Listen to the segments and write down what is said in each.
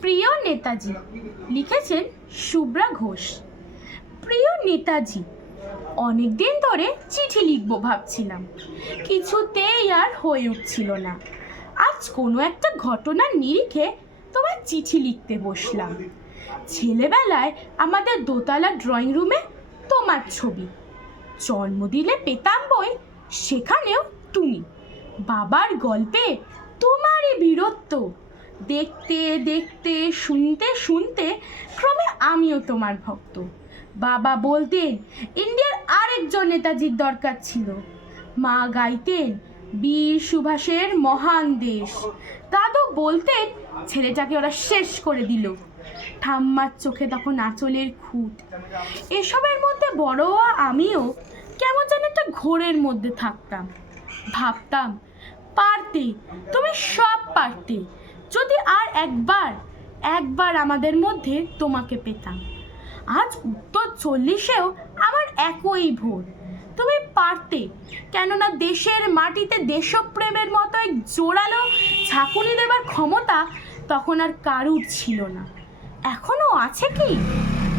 প্রিয় নেতাজি লিখেছেন শুভ্রা ঘোষ। প্রিয় নেতাজি অনেক দিন ধরে চিঠি লিখব ভাবছিলাম। কিছুতেই আর হয়ে উঠছিল না। আজ কোনো একটা ঘটনার নিরিখে তোমার চিঠি লিখতে বসলাম। ছেলেবেলায় আমাদের দোতলা ড্রয়িং রুমে তোমার ছবি। জন্মদিনে পেতাম বই, সেখানেও তুমি। বাবার গল্পে তোমারই বীরত্ব। দেখতে দেখতে, শুনতে শুনতে ক্রমে আমিও তোমার ভক্ত। বাবা বলতেন, ইন্ডিয়ার আরেকজন নেতাজির দরকার ছিল। মা গাইতেন, বীর সুভাষের মহান দেশ। দাদু বলতেন, ছেলেটাকে ওরা শেষ করে দিল। ঠাম্মার চোখে তখন আঁচলের খুঁত। এসবের মধ্যে বড় আমিও কেমন যেন একটা ঘোরের মধ্যে থাকতাম। ভাবতাম, পারতে, তুমি সব পারতে। যদি আর একবার একবার আমাদের মধ্যে তোমাকে পেতাম। আজ উত্তর চল্লিশেও আমার একই ভোর তুমি পারতে, কেননা দেশের মাটিতে দেশপ্রেমের মতো এক জোরালো ঝাঁকুনি দেবার ক্ষমতা তখন আর কারুর ছিল না। এখনও আছে কি?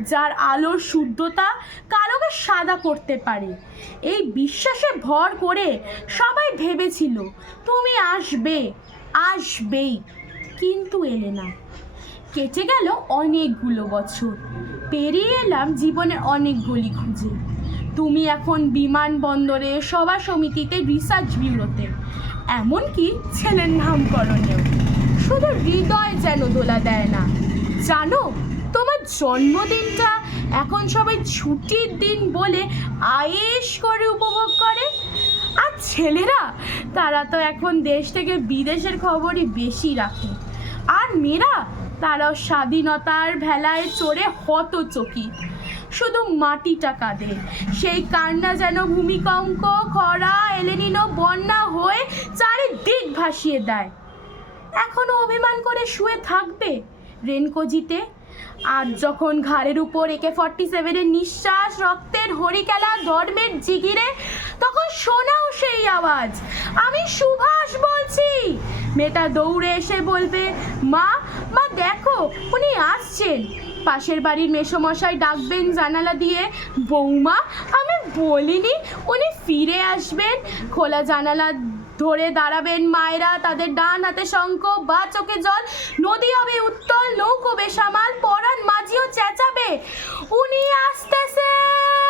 যার আলোর শুদ্ধতা কালোকে সাদা করতে পারে। এই বিশ্বাসে ভর করে সবাই ভেবেছিল, তুমি আসবে, আসবেই। কিন্তু এলে না। কেটে গেল অনেকগুলো বছর। পেরিয়ে এলাম জীবনের অনেক গলি খুঁজে। তুমি এখন বিমানবন্দরে সভা সমিতিতে রিসার্চ ব্যুরোতে। এমনকি ছেলের নামকরণেও। শুধু হৃদয় যেন দোলা দেয় না। জানো তোমার জন্মদিনটা এখন সবাই ছুটির দিন বলে আয়েস করে উপভোগ করে? আর ছেলেরা, তারা তো এখন দেশ থেকে বিদেশের খবরই বেশি রাখে। আর মেয়েরা তারাও স্বাধীনতার ভেলায় চড়ে হত চকিত শুধু মাটিটা কাঁদে। সেই কান্না যেন ভূমিকম্প, খরা, এলেনিনো বন্যা হয়ে চারিদিক ভাসিয়ে দেয়। এখনও অভিমান করে শুয়ে থাকবে রেনকোজিতে? আর যখন ঘাড়ের উপর একে ফর্টি সেভেনের নিঃশ্বাস, রক্তের হরিকেলা, ধর্মের জিগিরে, তখন শোনাও সেই আওয়াজ। আমি সুভাষ বলছি। মেয়েটা দৌড়ে এসে বলবে, মা মা, দেখো, উনি আসছেন। পাশের বাড়ির মেসোমশাই ডাকবেন জানালা দিয়ে, বৌমা, আমি বলিনি উনি ফিরে আসবেন। খোলা জানালা ধরে দাঁড়াবেন মায়েরা, তাদের ডান হাতে শঙ্খ বা চোখে জল। নদী হবে উত্তল, নৌকো বেসামাল, পরাণ মাঝিও চেঁচাবে। উনি আসতেছেন।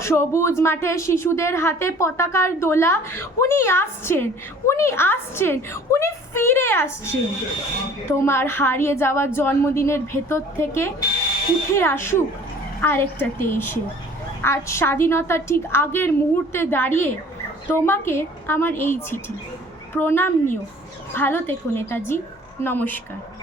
সবুজ মাঠে শিশুদের হাতে পতাকার দোলা। উনি আসছেন উনি আসছেন, উনি ফিরে আসছেন। তোমার হারিয়ে যাওয়া জন্মদিনের ভেতর থেকে উঠে আসুক আরেকটা তেইশে। আজ স্বাধীনতার ঠিক আগের মুহূর্তে দাঁড়িয়ে তোমাকে আমার এই চিঠি। প্রণাম নিও। ভালো থেকো নেতাজি। নমস্কার।